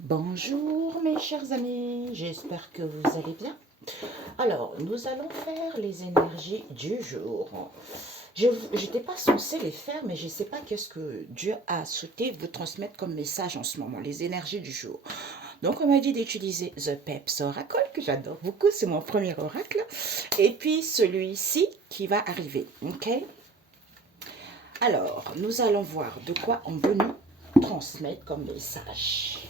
Bonjour mes chers amis, j'espère que vous allez bien. Alors, nous allons faire les énergies du jour. Je n'étais pas censée les faire, mais je ne sais pas qu'est-ce que Dieu a souhaité vous transmettre comme message en ce moment, les énergies du jour. Donc, on m'a dit d'utiliser The Peps Oracle, que j'adore beaucoup, c'est mon premier oracle. Et puis celui-ci qui va arriver, ok? Alors, nous allons voir de quoi on veut nous transmettre comme message.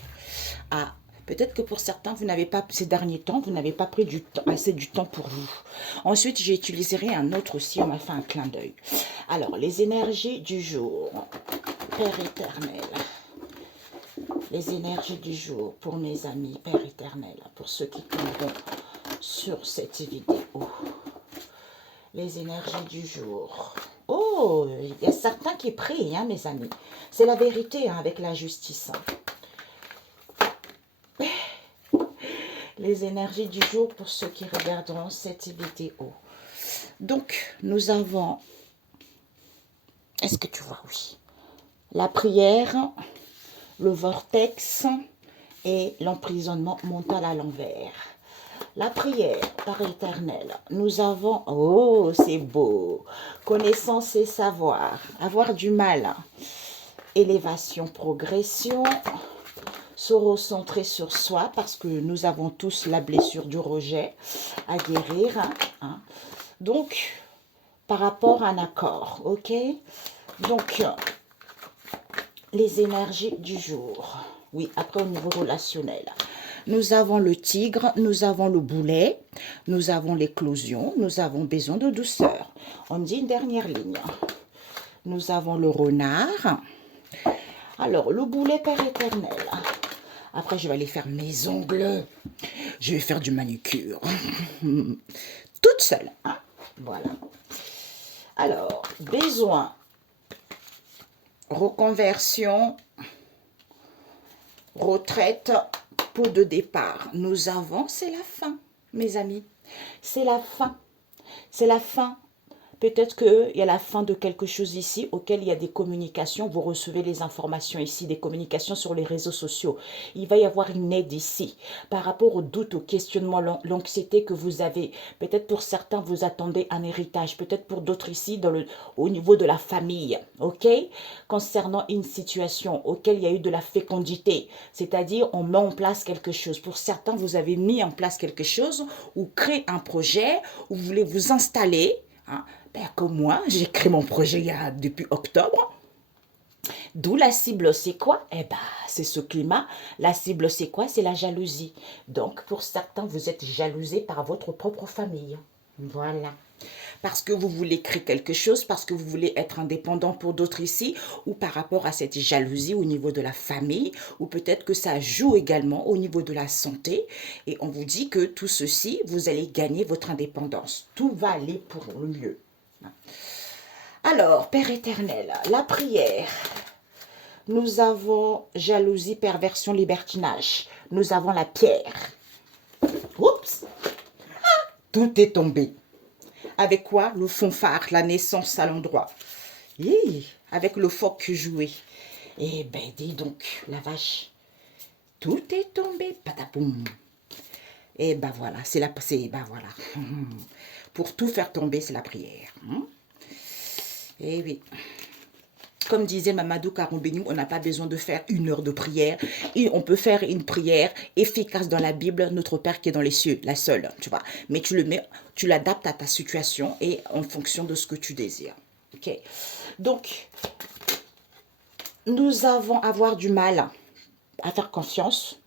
Ah, peut-être que pour certains, vous n'avez pas, ces derniers temps, vous n'avez pas pris assez du temps pour vous. Ensuite, j'utiliserai un autre aussi, on m'a fait un clin d'œil. Alors, les énergies du jour. Père éternel. Les énergies du jour pour mes amis, Père éternel, pour ceux qui tomberont sur cette vidéo. Les énergies du jour. Oh, il y a certains qui prient, hein, mes amis. C'est la vérité, hein, avec la justice. Les énergies du jour pour ceux qui regarderont cette vidéo. Donc, nous avons, est-ce que tu vois, oui, la prière, le vortex et l'emprisonnement mental à l'envers. La prière par éternel, nous avons, oh, c'est beau, connaissance et savoir, avoir du mal, élévation, progression, se recentrer sur soi parce que nous avons tous la blessure du rejet à guérir. Hein. Donc, par rapport à un accord, ok? Donc, les énergies du jour. Oui, après au niveau relationnel. Nous avons le tigre, nous avons le boulet, nous avons l'éclosion, nous avons besoin de douceur. On dit une dernière ligne. Nous avons le renard. Alors, le boulet père éternel. Après, je vais aller faire mes ongles. Je vais faire du manucure. Toute seule. Hein? Voilà. Alors, besoin, reconversion, retraite, pot de départ. Nous avons, c'est la fin, mes amis. C'est la fin. C'est la fin. Peut-être qu'il y a la fin de quelque chose ici auquel il y a des communications. Vous recevez les informations ici, des communications sur les réseaux sociaux. Il va y avoir une aide ici par rapport aux doutes, aux questionnements, l'anxiété que vous avez. Peut-être pour certains, vous attendez un héritage. Peut-être pour d'autres ici, au niveau de la famille. OK? Concernant une situation auquel il y a eu de la fécondité. C'est-à-dire, on met en place quelque chose. Pour certains, vous avez mis en place quelque chose ou créé un projet ou vous voulez vous installer. Hein? Ben, comme moi, j'ai créé mon projet depuis octobre. D'où la cible, c'est quoi? Eh ben, c'est ce climat. La cible, c'est quoi? C'est la jalousie. Donc, pour certains, vous êtes jalousés par votre propre famille. Voilà. Parce que vous voulez créer quelque chose, parce que vous voulez être indépendant pour d'autres ici, ou par rapport à cette jalousie au niveau de la famille, ou peut-être que ça joue également au niveau de la santé. Et on vous dit que tout ceci, vous allez gagner votre indépendance. Tout va aller pour le mieux. Alors, Père éternel, la prière. Nous avons jalousie, perversion, libertinage. Nous avons la pierre. Oups! Tout est tombé. Avec quoi? Le fanfare, la naissance à l'endroit. Avec le phoque joué. Eh ben, dis donc, la vache. Tout est tombé. Patapoum. Et ben voilà, ben voilà. Pour tout faire tomber, c'est la prière. Eh oui. Comme disait Mamadou Karoumbeni, on n'a pas besoin de faire 1 heure de prière. Et on peut faire une prière efficace dans la Bible, notre Père qui est dans les cieux, la seule, tu vois. Mais tu l'adaptes à ta situation et en fonction de ce que tu désires. Ok. Donc, nous avons avoir du mal à faire confiance.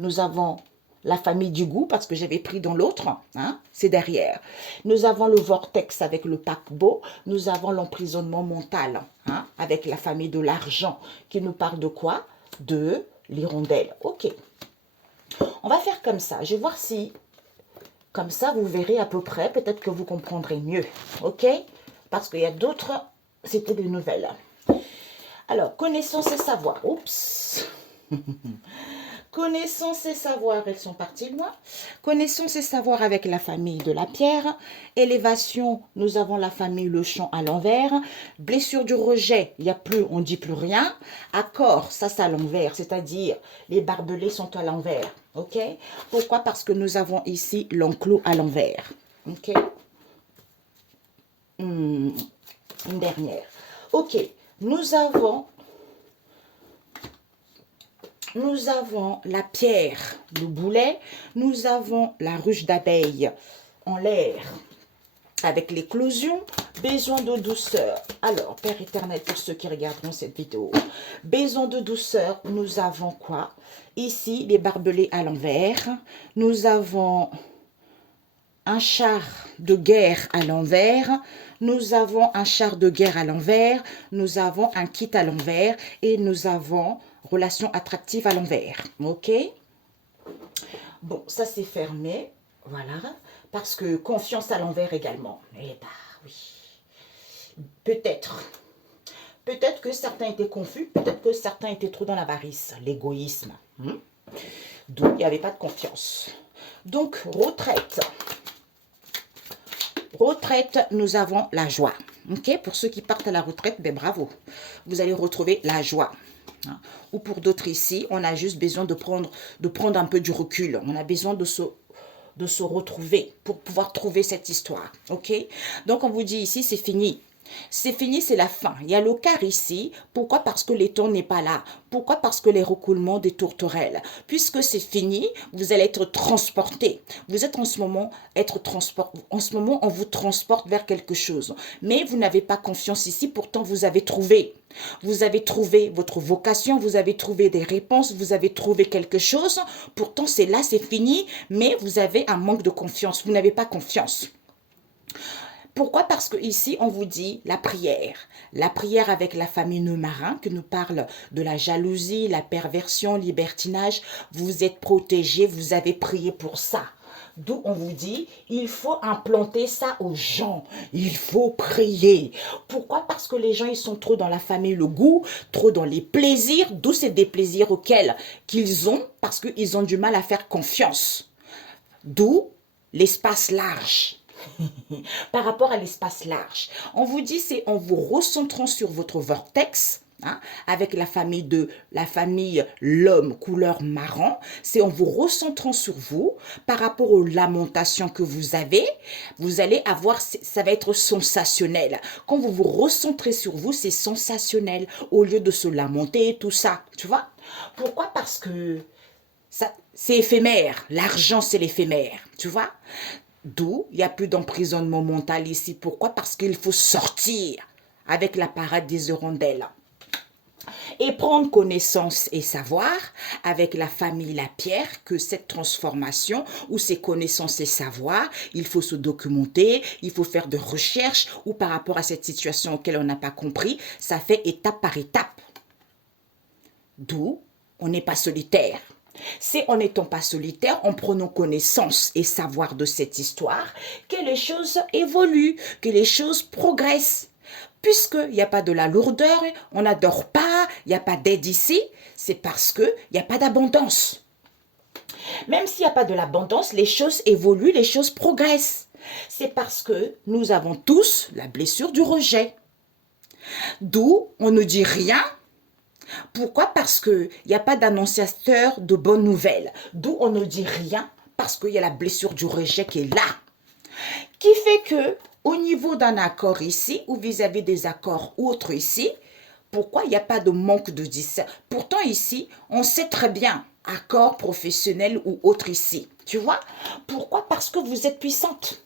Nous avons la famille du goût, parce que j'avais pris dans l'autre, hein, c'est derrière. Nous avons le vortex avec le paquebot, nous avons l'emprisonnement mental, hein, avec la famille de l'argent, qui nous parle de quoi? De l'hirondelle. Ok. On va faire comme ça, je vais voir si, comme ça, vous verrez à peu près, peut-être que vous comprendrez mieux, ok? Parce qu'il y a d'autres, c'était des nouvelles. Alors, connaissance et savoir, oups. Connaissance et savoir, elles sont parties loin. Connaissance et savoir avec la famille de la pierre. Élévation, nous avons la famille le champ à l'envers. Blessure du rejet, il n'y a plus, on ne dit plus rien. Accord, ça c'est à l'envers, c'est-à-dire les barbelés sont à l'envers. Ok? Pourquoi? Parce que nous avons ici l'enclos à l'envers. Ok? Une dernière. Ok, nous avons la pierre, le boulet, nous avons la ruche d'abeille en l'air avec l'éclosion, besoin de douceur. Alors, Père éternel, pour ceux qui regarderont cette vidéo, besoin de douceur, nous avons quoi? Ici, les barbelés à l'envers, nous avons un char de guerre à l'envers, nous avons un char de guerre à l'envers, nous avons un kit à l'envers et nous avons relation attractive à l'envers. Ok? Bon, ça c'est fermé. Voilà. Parce que confiance à l'envers également. Eh bah oui. Peut-être. Peut-être que certains étaient confus. Peut-être que certains étaient trop dans l'avarice. L'égoïsme. Donc, il n'y avait pas de confiance. Donc, retraite. Retraite, nous avons la joie. Ok? Pour ceux qui partent à la retraite, ben bravo. Vous allez retrouver la joie. Ou pour d'autres ici, on a juste besoin de prendre un peu du recul. On a besoin de se retrouver pour pouvoir trouver cette histoire. Ok? Donc, on vous dit ici, c'est fini. C'est fini, c'est la fin. Il y a le quart ici. Pourquoi? Parce que l'étang n'est pas là. Pourquoi? Parce que les recoulements des tourterelles. Puisque c'est fini, vous allez être transporté. Vous êtes en ce moment En ce moment, on vous transporte vers quelque chose. Mais vous n'avez pas confiance ici. Pourtant, vous avez trouvé. Vous avez trouvé votre vocation. Vous avez trouvé des réponses. Vous avez trouvé quelque chose. Pourtant, c'est là, c'est fini. Mais vous avez un manque de confiance. Vous n'avez pas confiance. Pourquoi? Parce que ici on vous dit la prière. La prière avec la famille Neumarin, qui nous parle de la jalousie, la perversion, libertinage. Vous êtes protégés, vous avez prié pour ça. D'où on vous dit, il faut implanter ça aux gens. Il faut prier. Pourquoi? Parce que les gens, ils sont trop dans la famille, le goût, trop dans les plaisirs. D'où c'est des plaisirs auxquels qu'ils ont, parce qu'ils ont du mal à faire confiance. D'où l'espace large. Par rapport à l'espace large. On vous dit, c'est en vous recentrant sur votre vortex, avec la famille l'homme couleur marron, c'est en vous recentrant sur vous, par rapport aux lamentations que vous allez avoir, ça va être sensationnel. Quand vous vous recentrez sur vous, c'est sensationnel, au lieu de se lamenter, tout ça, tu vois. Pourquoi? Parce que c'est éphémère, l'argent c'est l'éphémère, tu vois. D'où il n'y a plus d'emprisonnement mental ici. Pourquoi? Parce qu'il faut sortir avec la parade des hirondelles. Et prendre connaissance et savoir avec la famille La Pierre que cette transformation ou ces connaissances et savoirs, il faut se documenter, il faut faire de recherches ou par rapport à cette situation auquel on n'a pas compris, ça fait étape par étape. D'où on n'est pas solitaire. C'est en n'étant pas solitaire, en prenant connaissance et savoir de cette histoire, que les choses évoluent, que les choses progressent. Puisqu'il n'y a pas de la lourdeur, on n'adore pas, il n'y a pas d'aide ici, c'est parce qu'il n'y a pas d'abondance. Même s'il n'y a pas de l'abondance, les choses évoluent, les choses progressent. C'est parce que nous avons tous la blessure du rejet. D'où on ne dit rien. Pourquoi? Parce qu'il n'y a pas d'annonciateur de bonnes nouvelles. D'où on ne dit rien, parce qu'il y a la blessure du rejet qui est là. Qui fait que, au niveau d'un accord ici, ou vis-à-vis des accords autres ici, pourquoi il n'y a pas de manque de discernement? Pourtant ici, on sait très bien, accord professionnel ou autre ici. Tu vois? Pourquoi? Parce que vous êtes puissante.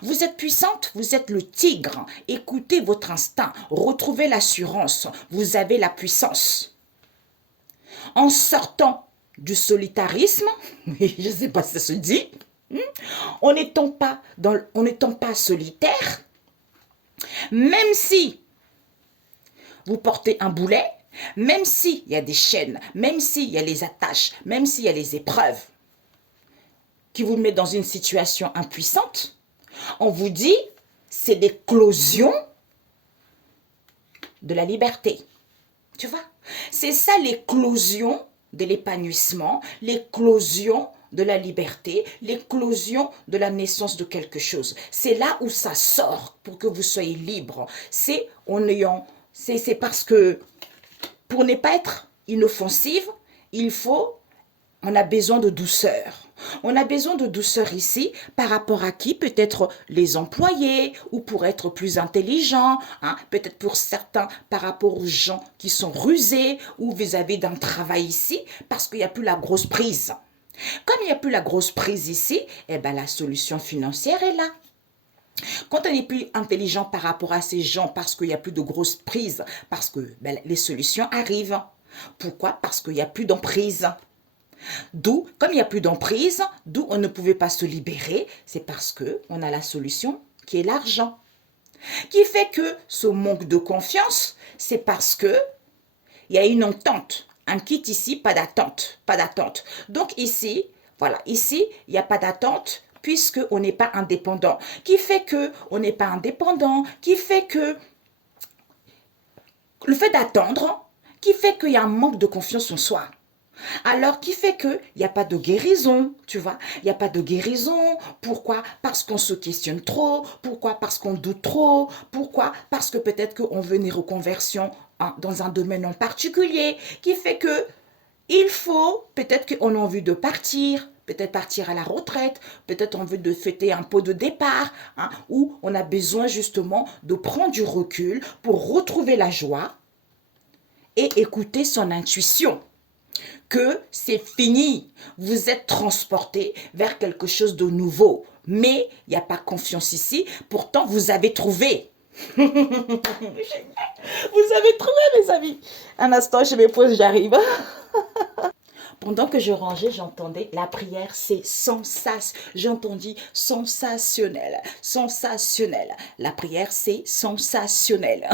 Vous êtes puissante, vous êtes le tigre. Écoutez votre instinct, retrouvez l'assurance, vous avez la puissance. En sortant du solitarisme, je ne sais pas si ça se dit, en n'étant pas solitaire, même si vous portez un boulet, même s'il y a des chaînes, même s'il y a les attaches, même s'il y a les épreuves qui vous mettent dans une situation impuissante, on vous dit, c'est l'éclosion de la liberté. Tu vois? C'est ça l'éclosion de l'épanouissement, l'éclosion de la liberté, l'éclosion de la naissance de quelque chose. C'est là où ça sort pour que vous soyez libre. C'est parce que pour ne pas être inoffensive, on a besoin de douceur. On a besoin de douceur ici par rapport à qui? Peut-être les employés ou pour être plus intelligent, hein? Peut-être pour certains par rapport aux gens qui sont rusés ou vis-à-vis d'un travail ici parce qu'il n'y a plus la grosse prise. Comme il n'y a plus la grosse prise ici, eh ben la solution financière est là. Quand on est plus intelligent par rapport à ces gens parce qu'il n'y a plus de grosse prise, parce que les solutions arrivent. Pourquoi? Parce qu'il n'y a plus d'emprise. D'où, comme il n'y a plus d'emprise, d'où on ne pouvait pas se libérer, c'est parce qu'on a la solution qui est l'argent. Qui fait que ce manque de confiance, c'est parce que il y a une entente. Un kit ici, pas d'attente, pas d'attente. Donc ici, voilà, ici, il n'y a pas d'attente puisqu'on n'est pas indépendant. Qui fait que on n'est pas indépendant, qui fait que le fait d'attendre, qui fait qu'il y a un manque de confiance en soi. Alors, qui fait qu'il n'y a pas de guérison, tu vois. Il n'y a pas de guérison. Pourquoi? Parce qu'on se questionne trop. Pourquoi? Parce qu'on doute trop. Pourquoi? Parce que peut-être qu'on veut une reconversion dans un domaine en particulier. Qui fait que il faut, peut-être qu'on a envie de partir. Peut-être partir à la retraite. Peut-être envie de fêter un pot de départ. Hein, où on a besoin justement de prendre du recul pour retrouver la joie et écouter son intuition. Que c'est fini. Vous êtes transporté vers quelque chose de nouveau. Mais il n'y a pas confiance ici. Pourtant, vous avez trouvé. Vous avez trouvé, mes amis. Un instant, je me pose, j'arrive. Pendant que je rangeais, j'entendais la prière, c'est sensationnel. J'entendis sensationnel, sensationnel. La prière, c'est sensationnel.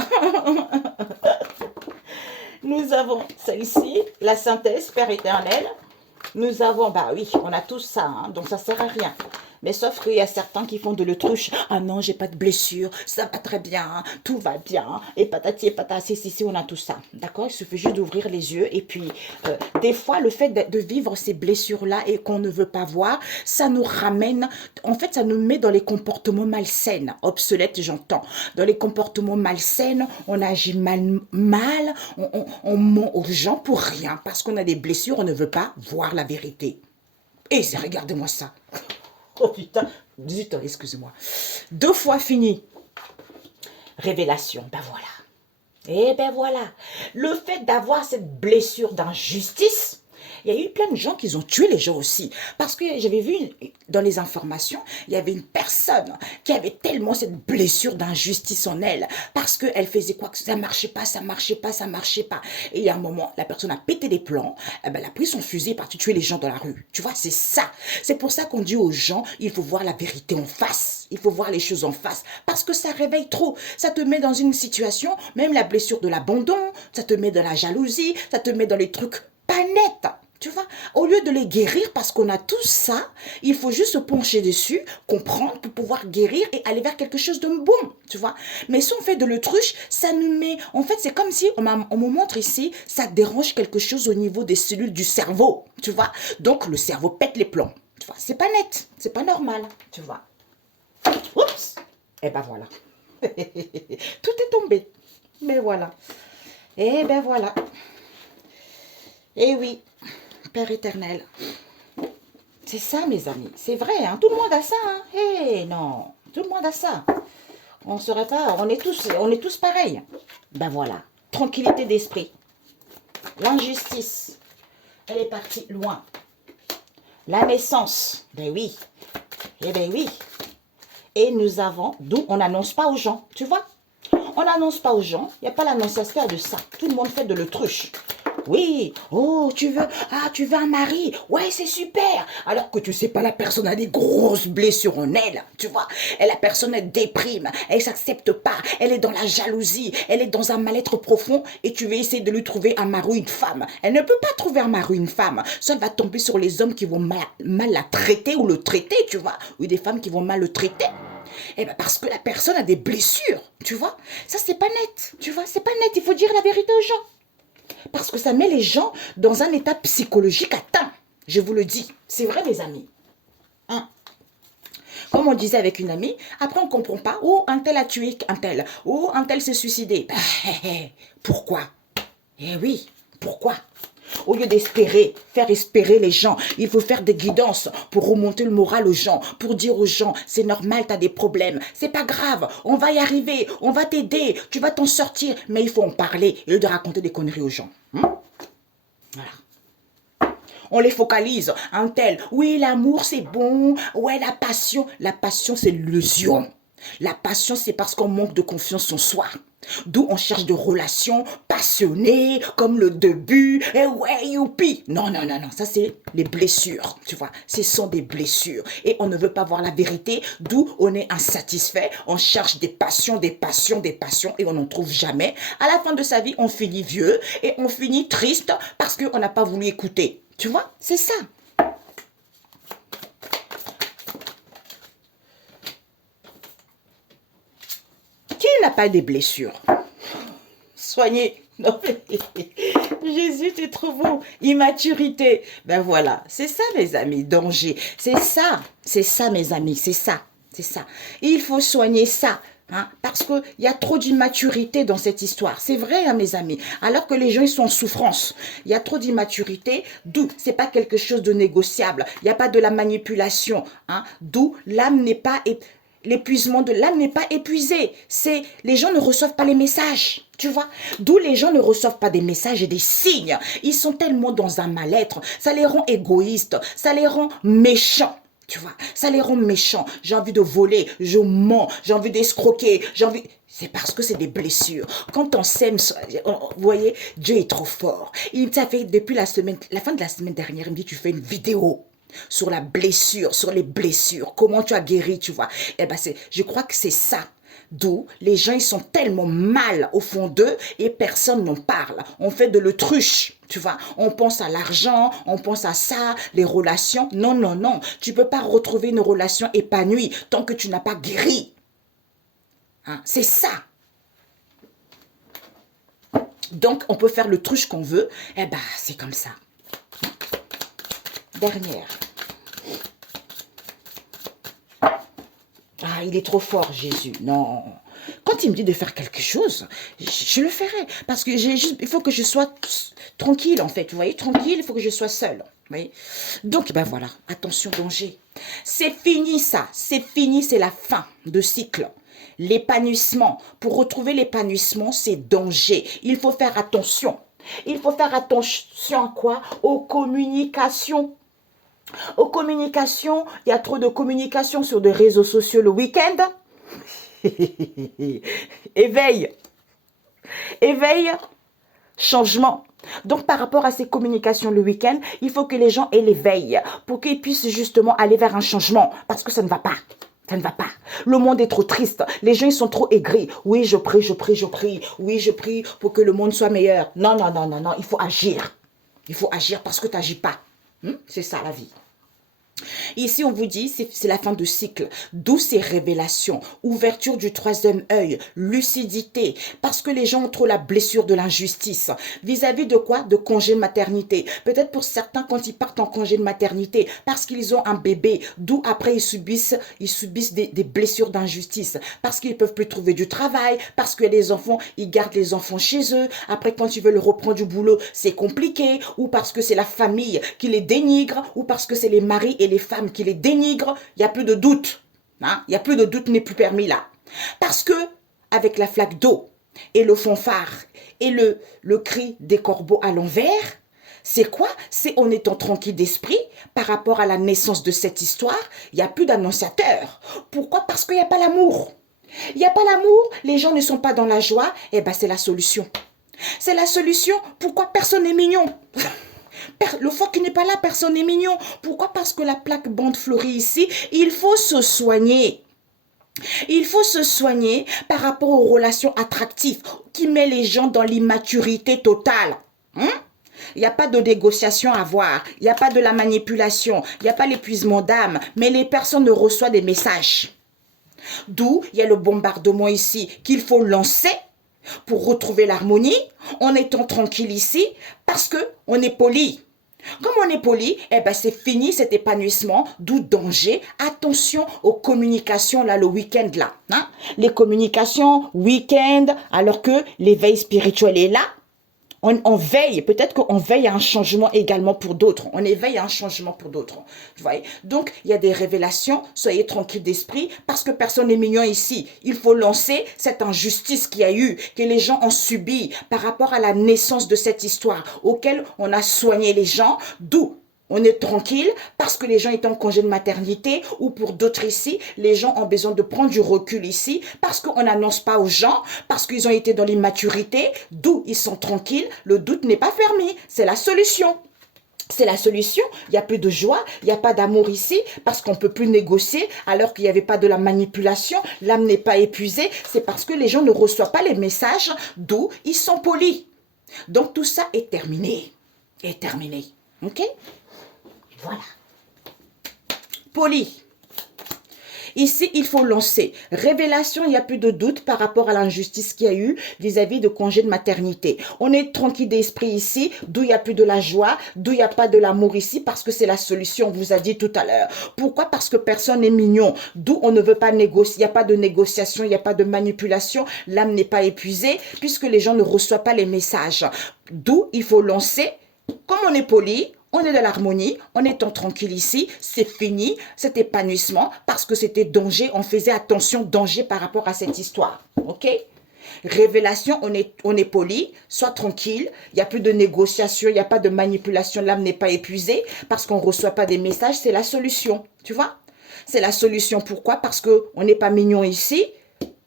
Nous avons celle-ci, la synthèse, Père éternel. Nous avons, bah oui, on a tous ça, hein, donc ça ne sert à rien. Mais sauf qu'il y a certains qui font de l'autruche. Ah non, j'ai pas de blessure, ça va très bien, tout va bien. Et patati et patati, si, on a tout ça. D'accord? Il suffit juste d'ouvrir les yeux. Et puis, des fois, le fait de vivre ces blessures-là et qu'on ne veut pas voir, ça nous ramène, en fait, ça nous met dans les comportements malsains. Obsolètes, j'entends. Dans les comportements malsains, on agit mal, on ment aux gens pour rien. Parce qu'on a des blessures, on ne veut pas voir la vérité. Et regardez-moi ça. Oh putain, 18 ans, excusez-moi. 2 fois fini. Révélation, ben voilà. Et ben voilà. Le fait d'avoir cette blessure d'injustice, il y a eu plein de gens qui ont tué les gens aussi. Parce que j'avais vu dans les informations, il y avait une personne qui avait tellement cette blessure d'injustice en elle. Parce qu'elle faisait quoi que ça marchait pas, ça marchait pas, ça marchait pas. Et il y a un moment, la personne a pété les plombs, elle a pris son fusil et est partie tuer les gens dans la rue. Tu vois, c'est ça. C'est pour ça qu'on dit aux gens, il faut voir la vérité en face. Il faut voir les choses en face. Parce que ça réveille trop. Ça te met dans une situation, même la blessure de l'abandon, ça te met dans la jalousie, ça te met dans les trucs pas nets. Tu vois, au lieu de les guérir, parce qu'on a tout ça, il faut juste se pencher dessus, comprendre pour pouvoir guérir et aller vers quelque chose de bon, tu vois. Mais si on fait de l'autruche, ça nous met... En fait, c'est comme si, on me montre ici, ça dérange quelque chose au niveau des cellules du cerveau, tu vois. Donc, le cerveau pète les plombs, tu vois. C'est pas net, c'est pas normal, tu vois. Oups. Et ben voilà. Tout est tombé. Mais voilà. Et ben voilà. Et oui. Père éternel. C'est ça, mes amis. C'est vrai, hein? Tout le monde a ça. Hein? Eh non, tout le monde a ça. On serait pas, on est tous pareils. Ben voilà, tranquillité d'esprit. L'injustice, elle est partie loin. La naissance, ben oui. Eh ben oui. Et nous avons, d'où on n'annonce pas aux gens, tu vois? On n'annonce pas aux gens, il n'y a pas l'annonciation de ça. Tout le monde fait de l'autruche. Oui, oh, tu veux un mari? Ouais, c'est super. Alors que tu sais pas, la personne a des grosses blessures en elle, tu vois. Et la personne, elle déprime, elle s'accepte pas, elle est dans la jalousie, elle est dans un mal-être profond et tu veux essayer de lui trouver un mari ou une femme. Elle ne peut pas trouver un mari ou une femme. Ça, elle va tomber sur les hommes qui vont mal la traiter ou le traiter, tu vois. Ou des femmes qui vont mal le traiter. Eh ben parce que la personne a des blessures, tu vois. Ça, c'est pas net, tu vois. C'est pas net, il faut dire la vérité aux gens. Parce que ça met les gens dans un état psychologique atteint. Je vous le dis. C'est vrai, mes amis. Hein? Comme on disait avec une amie, après on ne comprend pas. Oh, un tel a tué un tel. Oh, un tel s'est suicidé. Pourquoi? Eh oui, pourquoi? Au lieu d'espérer, faire espérer les gens, il faut faire des guidances pour remonter le moral aux gens, pour dire aux gens, c'est normal, tu as des problèmes, c'est pas grave, on va y arriver, on va t'aider, tu vas t'en sortir, mais il faut en parler, au lieu de raconter des conneries aux gens. Voilà. On les focalise, un tel, oui, l'amour c'est bon, ouais, la passion c'est l'illusion. La passion, c'est parce qu'on manque de confiance en soi. D'où on cherche des relations passionnées, comme le début, et ouais, youpi. Non, non, non, non, ça c'est les blessures, tu vois. Ce sont des blessures. Et on ne veut pas voir la vérité, d'où on est insatisfait. On cherche des passions, des passions, des passions, et on n'en trouve jamais. À la fin de sa vie, on finit vieux, et on finit triste parce qu'on n'a pas voulu écouter. Tu vois, c'est ça. Qui n'a pas des blessures? Soigner. Non, Jésus, tu es trop beau. Immaturité. Ben voilà, c'est ça, mes amis, danger. C'est ça, mes amis, c'est ça. C'est ça. Il faut soigner ça. Hein, parce qu'il y a trop d'immaturité dans cette histoire. C'est vrai, hein, mes amis. Alors que les gens, ils sont en souffrance. Il y a trop d'immaturité. D'où, c'est pas quelque chose de négociable. Il n'y a pas de la manipulation. Hein, d'où l'âme n'est pas... L'épuisement de l'âme n'est pas épuisé. C'est les gens ne reçoivent pas les messages. Tu vois, d'où les gens ne reçoivent pas des messages et des signes. Ils sont tellement dans un mal-être. Ça les rend égoïstes. Ça les rend méchants. Tu vois, ça les rend méchants. J'ai envie de voler, je mens, j'ai envie d'escroquer, j'ai envie... C'est parce que c'est des blessures. Quand on s'aime, vous voyez, Dieu est trop fort. Il t'a fait depuis la fin de la semaine dernière, il me dit, tu fais une vidéo sur la blessure, sur les blessures, comment tu as guéri, tu vois. Eh ben, je crois que c'est ça. D'où les gens, ils sont tellement mal au fond d'eux et personne n'en parle. On fait de l'autruche, tu vois. On pense à l'argent, on pense à ça, les relations. Non, non, non. Tu ne peux pas retrouver une relation épanouie tant que tu n'as pas guéri. Hein? C'est ça. Donc, on peut faire l'autruche qu'on veut. Eh ben, c'est comme ça. Dernière. Ah, il est trop fort, Jésus. Non. Quand il me dit de faire quelque chose, je le ferai. Parce que il faut que je sois tranquille, en fait. Vous voyez, tranquille, il faut que je sois seule. Vous voyez. Donc, ben voilà, attention, danger. C'est fini, ça. C'est fini, c'est la fin de cycle. L'épanouissement. Pour retrouver l'épanouissement, c'est danger. Il faut faire attention. Il faut faire attention à quoi? Aux communications. Aux communications, il y a trop de communication sur des réseaux sociaux le week-end. Éveil. Éveil, changement. Donc, par rapport à ces communications le week-end, il faut que les gens aient l'éveil pour qu'ils puissent justement aller vers un changement. Parce que ça ne va pas. Ça ne va pas. Le monde est trop triste. Les gens, ils sont trop aigris. Oui, je prie, je prie, je prie. Oui, je prie pour que le monde soit meilleur. Non, non, non, non, non. Il faut agir. Il faut agir parce que tu n'agis pas. C'est ça, la vie. Ici, on vous dit, c'est la fin de cycle. D'où ces révélations, ouverture du troisième œil, lucidité, parce que les gens ont trop la blessure de l'injustice. Vis-à-vis de quoi? De congé de maternité. Peut-être pour certains, quand ils partent en congé de maternité, parce qu'ils ont un bébé, d'où après ils subissent des blessures d'injustice, parce qu'ils ne peuvent plus trouver du travail, parce que les enfants, ils gardent les enfants chez eux. Après, quand ils veulent reprendre du boulot, c'est compliqué, ou parce que c'est la famille qui les dénigre, ou parce que c'est les maris et les femmes qui les dénigrent, il n'y a plus de doute. Hein? Il n'y a plus de doute, n'est plus permis là. Parce que, avec la flaque d'eau et le fanfare et le cri des corbeaux à l'envers, c'est quoi? C'est en étant tranquille d'esprit par rapport à la naissance de cette histoire, il n'y a plus d'annonciateur. Pourquoi? Parce qu'il n'y a pas l'amour. Il n'y a pas l'amour, les gens ne sont pas dans la joie, et bien c'est la solution. C'est la solution. Pourquoi personne n'est mignon? Le fois qu'il n'est pas là, personne n'est mignon. Pourquoi? Parce que la plaque bande fleurie ici, il faut se soigner. Il faut se soigner par rapport aux relations attractives qui met les gens dans l'immaturité totale. Il n'y a pas de négociation à avoir. Il n'y a pas de la manipulation. Il n'y a pas l'épuisement d'âme. Mais les personnes reçoivent des messages. D'où il y a le bombardement ici qu'il faut lancer pour retrouver l'harmonie en étant tranquille ici parce que on est poli. Comme on est poli, eh ben c'est fini cet épanouissement, d'où danger. Attention aux communications là, le week-end là. Hein? Les communications week-end, alors que l'éveil spirituel est là. On veille, peut-être qu'on veille à un changement également pour d'autres. On éveille à un changement pour d'autres. Vous voyez? Donc, il y a des révélations. Soyez tranquille d'esprit parce que personne n'est mignon ici. Il faut lancer cette injustice qu'il y a eu, que les gens ont subi par rapport à la naissance de cette histoire auquel on a soigné les gens, d'où on est tranquille parce que les gens étaient en congé de maternité ou pour d'autres ici, les gens ont besoin de prendre du recul ici parce qu'on n'annonce pas aux gens, parce qu'ils ont été dans l'immaturité, d'où ils sont tranquilles. Le doute n'est pas fermé. C'est la solution. C'est la solution. Il n'y a plus de joie, il n'y a pas d'amour ici parce qu'on ne peut plus négocier alors qu'il n'y avait pas de la manipulation. L'âme n'est pas épuisée. C'est parce que les gens ne reçoivent pas les messages d'où ils sont polis. Donc tout ça est terminé. Est terminé. OK? Voilà. Poli. Ici, il faut lancer. Révélation, il n'y a plus de doute par rapport à l'injustice qu'il y a eu vis-à-vis de congé de maternité. On est tranquille d'esprit ici, d'où il n'y a plus de la joie, d'où il n'y a pas de l'amour ici, parce que c'est la solution, on vous a dit tout à l'heure. Pourquoi? Parce que personne n'est mignon, d'où on ne veut pas négocier. Il n'y a pas de négociation, il n'y a pas de manipulation, l'âme n'est pas épuisée, puisque les gens ne reçoivent pas les messages. D'où il faut lancer, comme on est poli, on est dans l'harmonie, on est tranquille ici, c'est fini, cet épanouissement, parce que c'était danger, on faisait attention, danger par rapport à cette histoire, ok? Révélation, on est poli, sois tranquille, il n'y a plus de négociation, il n'y a pas de manipulation, l'âme n'est pas épuisée, parce qu'on ne reçoit pas des messages, c'est la solution, tu vois? C'est la solution, pourquoi? Parce qu'on n'est pas mignon ici,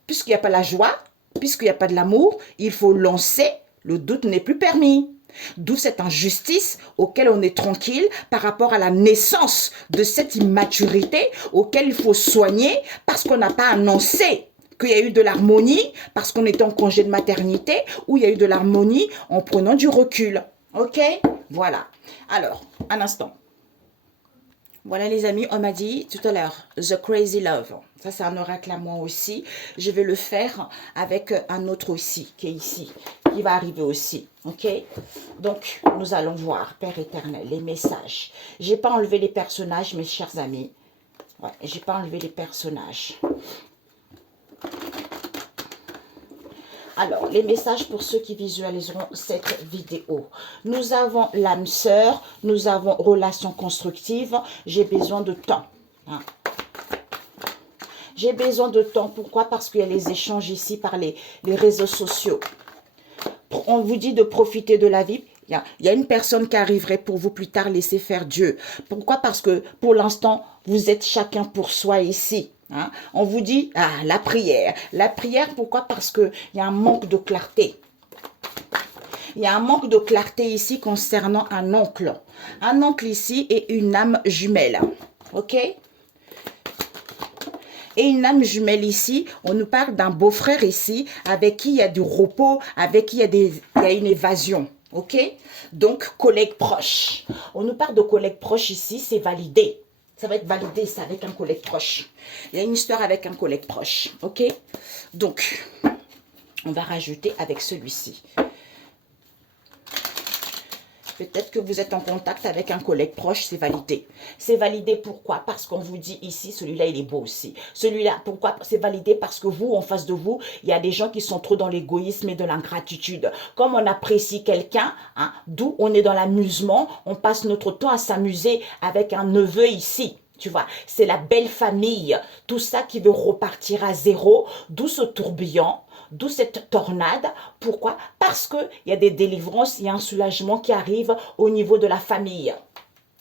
puisqu'il n'y a pas la joie, puisqu'il n'y a pas de l'amour, il faut lancer, le doute n'est plus permis. D'où cette injustice auquel on est tranquille par rapport à la naissance de cette immaturité auquel il faut soigner parce qu'on n'a pas annoncé qu'il y a eu de l'harmonie parce qu'on était en congé de maternité ou il y a eu de l'harmonie en prenant du recul. Ok? Voilà. Alors, un instant. Voilà les amis, on m'a dit tout à l'heure, The Crazy Love. Ça c'est un oracle à moi aussi. Je vais le faire avec un autre aussi, qui est ici, qui va arriver aussi. Ok? Donc, nous allons voir, Père éternel, les messages. J'ai pas enlevé les personnages, mes chers amis. Ouais, j'ai pas enlevé les personnages. Alors, les messages pour ceux qui visualiseront cette vidéo. Nous avons l'âme sœur, nous avons relation constructive. J'ai besoin de temps. Hein. J'ai besoin de temps. Pourquoi? Parce qu'il y a les échanges ici par les réseaux sociaux. On vous dit de profiter de la vie. Il y a une personne qui arriverait pour vous plus tard, laisser faire Dieu. Pourquoi? Parce que pour l'instant, vous êtes chacun pour soi ici. Hein? On vous dit, la prière. La prière, pourquoi? Parce qu'il y a un manque de clarté. Il y a un manque de clarté ici concernant un oncle. Un oncle ici et une âme jumelle. Ok? Et une âme jumelle ici, on nous parle d'un beau-frère ici, avec qui il y a du repos, avec qui il y a une évasion. Ok? Donc, collègue proche. On nous parle de collègue proche ici, c'est validé. Ça va être validé, ça, avec un collègue proche. Il y a une histoire avec un collègue proche. Ok? Donc, on va rajouter avec celui-ci. Peut-être que vous êtes en contact avec un collègue proche, c'est validé. C'est validé pourquoi? Parce qu'on vous dit ici, celui-là, il est beau aussi. Celui-là, pourquoi? C'est validé parce que vous, en face de vous, il y a des gens qui sont trop dans l'égoïsme et de l'ingratitude. Comme on apprécie quelqu'un, hein, d'où on est dans l'amusement, on passe notre temps à s'amuser avec un neveu ici. Tu vois, c'est la belle famille, tout ça qui veut repartir à zéro, d'où ce tourbillon. D'où cette tornade. Pourquoi? Parce qu'il y a des délivrances, il y a un soulagement qui arrive au niveau de la famille.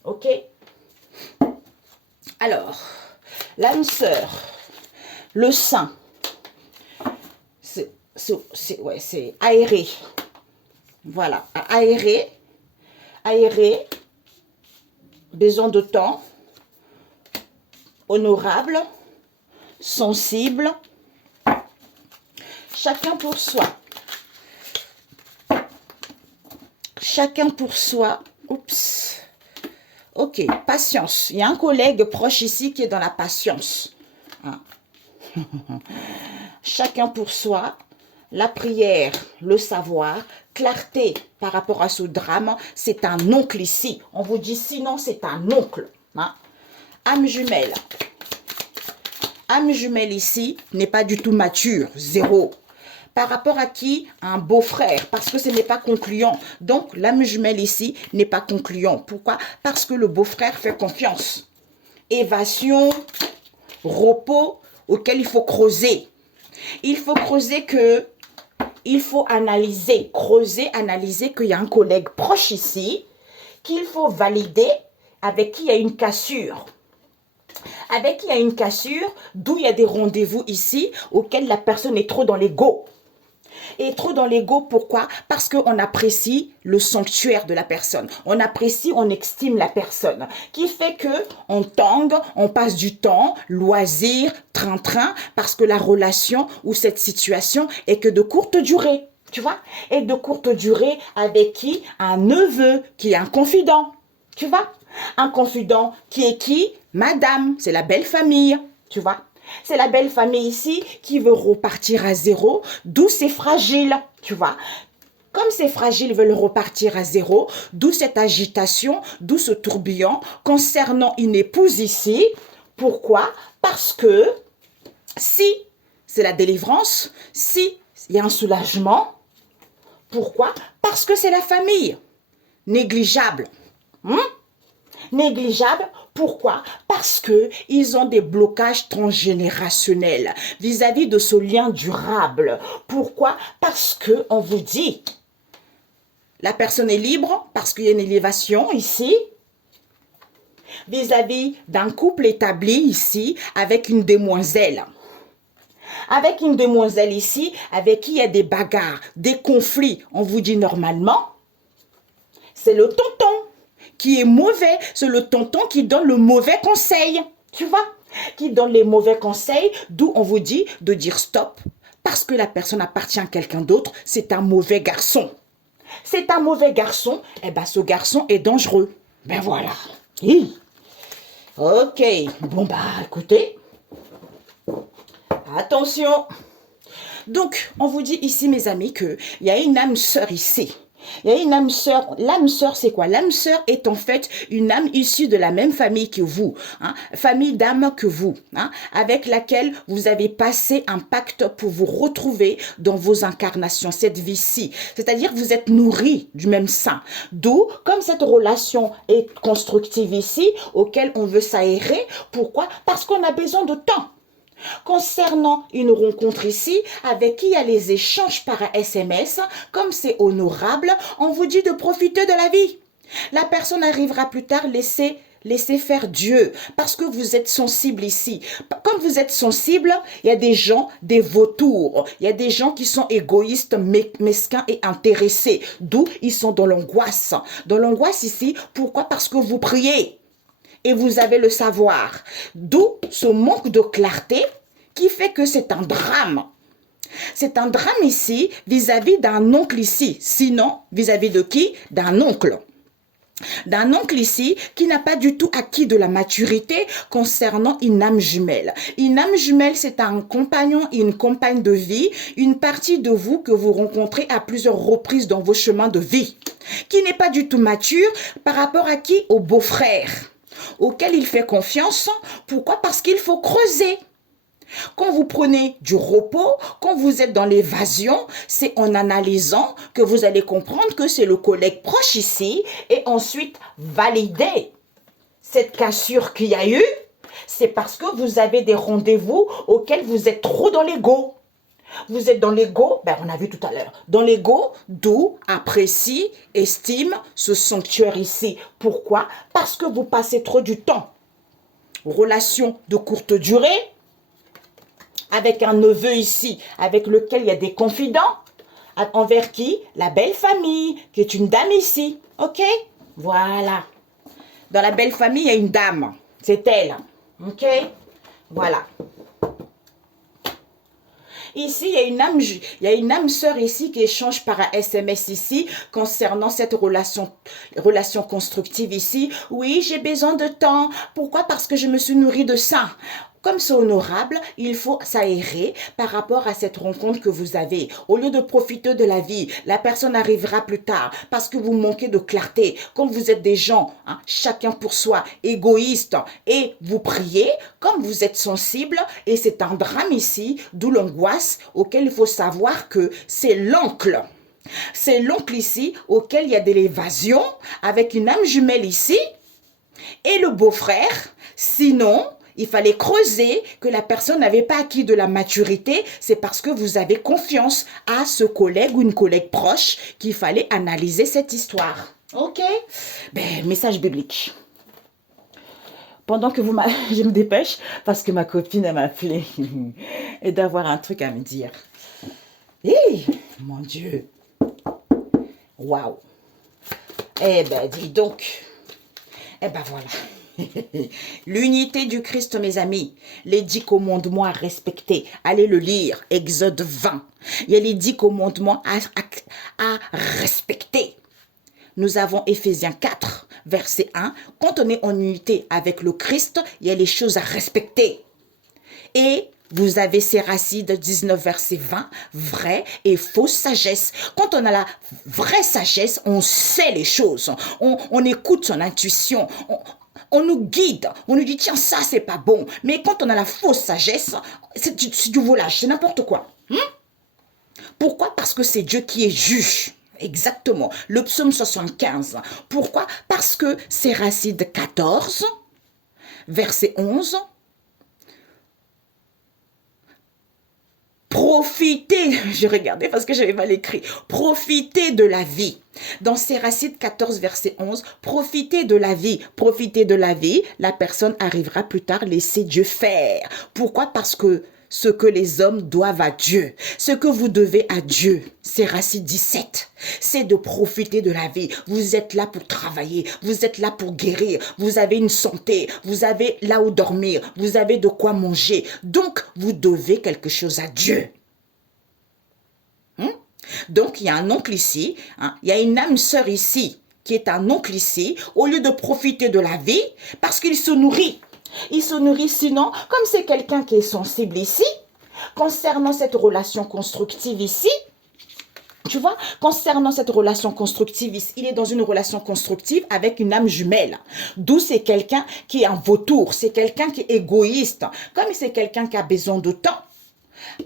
Ok? Alors, l'âme sœur, le sein, c'est aéré. Voilà, aéré, besoin de temps, honorable, sensible, chacun pour soi. Chacun pour soi. Oups. Ok, patience. Il y a un collègue proche ici qui est dans la patience. Hein. Chacun pour soi. la prière, le savoir, clarté par rapport à ce drame, c'est un oncle ici. On vous dit sinon c'est un oncle. Hein. Âme jumelle. Âme jumelle ici n'est pas du tout mature, zéro. Par rapport à qui? Un beau-frère, parce que ce n'est pas concluant. Donc, l'âme jumelle ici n'est pas concluant. Pourquoi? Parce que le beau-frère fait confiance. Évasion, repos, auquel il faut creuser. Il faut creuser que, il faut analyser, creuser, analyser qu'il y a un collègue proche ici, qu'il faut valider, avec qui il y a une cassure. Avec qui il y a une cassure, d'où il y a des rendez-vous ici, auxquels la personne est trop dans l'ego. Et trop dans l'ego, pourquoi? Parce qu'on apprécie le sanctuaire de la personne. On apprécie, on estime la personne. Qui fait que on tangue, on passe du temps, loisir, train-train, parce que la relation ou cette situation est que de courte durée. Tu vois? Et de courte durée avec qui? Un neveu qui est un confident. Tu vois? Un confident qui est qui? Madame, c'est la belle famille. Tu vois? C'est la belle famille ici qui veut repartir à zéro, d'où c'est fragile, tu vois. Comme c'est fragile, ils veulent repartir à zéro, d'où cette agitation, d'où ce tourbillon concernant une épouse ici. Pourquoi? Parce que si c'est la délivrance, si il y a un soulagement, pourquoi? Parce que c'est la famille. Négligeable. Négligeable. Pourquoi? Parce qu'ils ont des blocages transgénérationnels vis-à-vis de ce lien durable. Pourquoi? Parce qu'on vous dit, la personne est libre, parce qu'il y a une élévation ici, vis-à-vis d'un couple établi ici, avec une demoiselle. Avec une demoiselle ici, avec qui il y a des bagarres, des conflits. On vous dit normalement, c'est le tonton qui est mauvais, c'est le tonton qui donne le mauvais conseil, tu vois, qui donne les mauvais conseils, d'où on vous dit de dire stop, parce que la personne appartient à quelqu'un d'autre, c'est un mauvais garçon. C'est un mauvais garçon, et bien ce garçon est dangereux. Ben voilà. Hi. Ok, bon bah écoutez, attention. Donc, on vous dit ici, mes amis, qu'il y a une âme sœur ici. Il y a une âme sœur. L'âme sœur, c'est quoi? L'âme sœur est en fait une âme issue de la même famille que vous, hein, famille d'âme que vous, hein, avec laquelle vous avez passé un pacte pour vous retrouver dans vos incarnations, cette vie-ci. C'est-à-dire que vous êtes nourris du même sein. D'où, comme cette relation est constructive ici, auquel on veut s'aérer, pourquoi? Parce qu'on a besoin de temps. Concernant une rencontre ici, avec qui il y a les échanges par SMS, comme c'est honorable, on vous dit de profiter de la vie. La personne arrivera plus tard, laissez faire Dieu, parce que vous êtes sensible ici. Comme vous êtes sensible, il y a des gens, des vautours, il y a des gens qui sont égoïstes, mesquins et intéressés, d'où ils sont dans l'angoisse. Dans l'angoisse ici, pourquoi? Parce que vous priez. Et vous avez le savoir. D'où ce manque de clarté qui fait que c'est un drame. C'est un drame ici vis-à-vis d'un oncle ici. Sinon, vis-à-vis de qui? D'un oncle. D'un oncle ici qui n'a pas du tout acquis de la maturité concernant une âme jumelle. Une âme jumelle, c'est un compagnon et une compagne de vie, une partie de vous que vous rencontrez à plusieurs reprises dans vos chemins de vie, qui n'est pas du tout mature par rapport à qui? Au beau-frère, auquel il fait confiance. Pourquoi? Parce qu'il faut creuser. Quand vous prenez du repos, quand vous êtes dans l'évasion, c'est en analysant que vous allez comprendre que c'est le collègue proche ici et ensuite valider cette cassure qu'il y a eu. C'est parce que vous avez des rendez-vous auxquels vous êtes trop dans l'ego. Vous êtes dans l'ego, ben on a vu tout à l'heure, dans l'ego, d'où apprécie, estime ce sanctuaire ici. Pourquoi? Parce que vous passez trop du temps. Relation de courte durée, avec un neveu ici, avec lequel il y a des confidents, envers qui? La belle famille, qui est une dame ici, ok? Voilà. Dans la belle famille, il y a une dame, c'est elle, ok? Voilà. Ici, il y a une âme sœur ici qui échange par un SMS ici concernant cette relation constructive ici. Oui, j'ai besoin de temps. Pourquoi? Parce que je me suis nourrie de ça. comme c'est honorable, il faut s'aérer par rapport à cette rencontre que vous avez. Au lieu de profiter de la vie, la personne arrivera plus tard parce que vous manquez de clarté. Comme vous êtes des gens, hein, chacun pour soi, égoïstes, et vous priez, comme vous êtes sensible, et c'est un drame ici, d'où l'angoisse auquel il faut savoir que c'est l'oncle. C'est l'oncle ici auquel il y a de l'évasion avec une âme jumelle ici et le beau-frère. Sinon, il fallait creuser que la personne n'avait pas acquis de la maturité. C'est parce que vous avez confiance à ce collègue ou une collègue proche qu'il fallait analyser cette histoire. Ok? Ben, message biblique. Pendant que je me dépêche parce que ma copine m'a appelé et d'avoir un truc à me dire. Hé, mon Dieu. Waouh. Eh ben, dis donc. Eh ben, voilà. L'unité du Christ, mes amis. Les 10 commandements à respecter. Allez le lire. Exode 20. Il y a les 10 commandements à respecter. Nous avons Éphésiens 4, verset 1. Quand on est en unité avec le Christ, il y a les choses à respecter. Et vous avez Séracide 19, verset 20, vraie et fausse sagesse. Quand on a la vraie sagesse, on sait les choses. On écoute son intuition. On nous guide. On nous dit, tiens, ça, c'est pas bon. Mais quand on a la fausse sagesse, c'est du volage, c'est n'importe quoi. Pourquoi? Parce que c'est Dieu qui est juge. Exactement. Le psaume 75. Pourquoi? Parce que Séracide 14, verset 11. Profitez, je regardais parce que j'avais mal écrit, profitez de la vie. Dans Séracide 14, verset 11, profitez de la vie. Profitez de la vie, la personne arrivera plus tard, laissez Dieu faire. Pourquoi? Parce que ce que les hommes doivent à Dieu, ce que vous devez à Dieu, Séracide 17, c'est de profiter de la vie. Vous êtes là pour travailler, vous êtes là pour guérir, vous avez une santé, vous avez là où dormir, vous avez de quoi manger. Donc, vous devez quelque chose à Dieu. Donc, il y a un oncle ici, il y a une âme sœur ici, qui est un oncle ici, au lieu de profiter de la vie, parce qu'il se nourrit. Il se nourrit sinon, comme c'est quelqu'un qui est sensible ici, concernant cette relation constructive ici, tu vois, concernant cette relation constructive, il est dans une relation constructive avec une âme jumelle. D'où c'est quelqu'un qui est un vautour, c'est quelqu'un qui est égoïste, comme c'est quelqu'un qui a besoin de temps.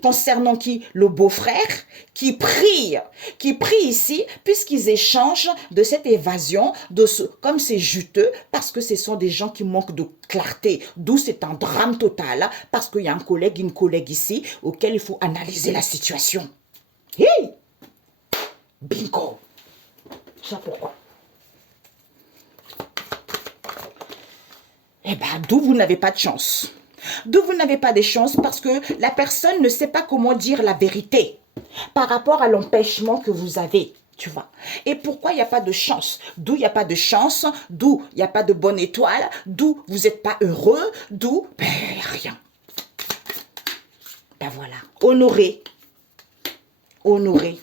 Concernant qui? Le beau-frère qui prie ici, puisqu'ils échangent de cette évasion, comme c'est juteux, parce que ce sont des gens qui manquent de clarté, d'où c'est un drame total, parce qu'il y a un collègue, une collègue ici, auquel il faut analyser la situation. Hey! Bingo! Je sais pourquoi. Eh bien, d'où vous n'avez pas de chance. D'où vous n'avez pas de chance parce que la personne ne sait pas comment dire la vérité par rapport à l'empêchement que vous avez, tu vois. Et pourquoi il n'y a pas de chance? D'où il n'y a pas de chance, d'où il n'y a pas de bonne étoile, d'où vous n'êtes pas heureux, d'où rien. Ben voilà, honorez, honorez.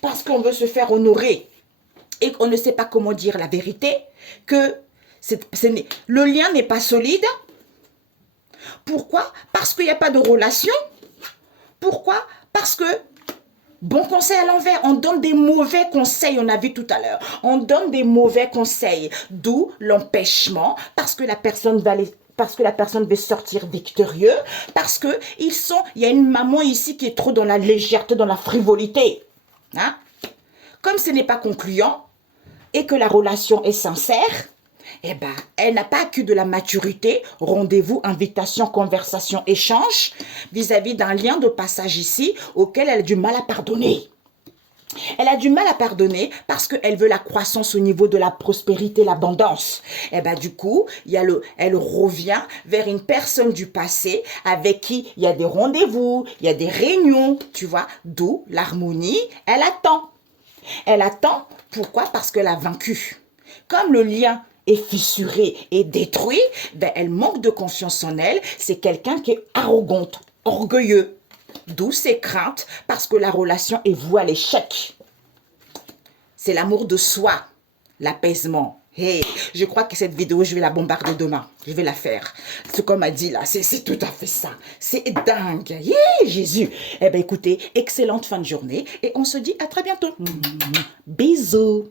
Parce qu'on veut se faire honorer et qu'on ne sait pas comment dire la vérité, que le lien n'est pas solide. Pourquoi? Parce qu'il n'y a pas de relation. Pourquoi? Parce que, bon conseil à l'envers, on donne des mauvais conseils, on a vu tout à l'heure. On donne des mauvais conseils, d'où l'empêchement, parce que la personne veut sortir victorieux, parce que il y a une maman ici qui est trop dans la légèreté, dans la frivolité. Hein? Comme ce n'est pas concluant et que la relation est sincère, eh ben, elle n'a pas acquis de la maturité. Rendez-vous, invitation, conversation, échange vis-à-vis d'un lien de passage ici auquel elle a du mal à pardonner. Elle a du mal à pardonner parce qu'elle veut la croissance au niveau de la prospérité, l'abondance. Et ben du coup, elle revient vers une personne du passé avec qui il y a des rendez-vous, il y a des réunions, tu vois, d'où l'harmonie, elle attend. Elle attend, pourquoi? Parce qu'elle a vaincu. Comme le lien est fissuré et détruit, ben elle manque de confiance en elle. C'est quelqu'un qui est arrogante, orgueilleux. D'où ses craintes, parce que la relation est vouée à l'échec. C'est l'amour de soi, l'apaisement. Hey, je crois que cette vidéo, je vais la bombarder demain. Je vais la faire. Ce qu'on m'a dit là, c'est tout à fait ça. C'est dingue. Yeah, Jésus. Eh bien, écoutez, excellente fin de journée et on se dit à très bientôt. Bisous.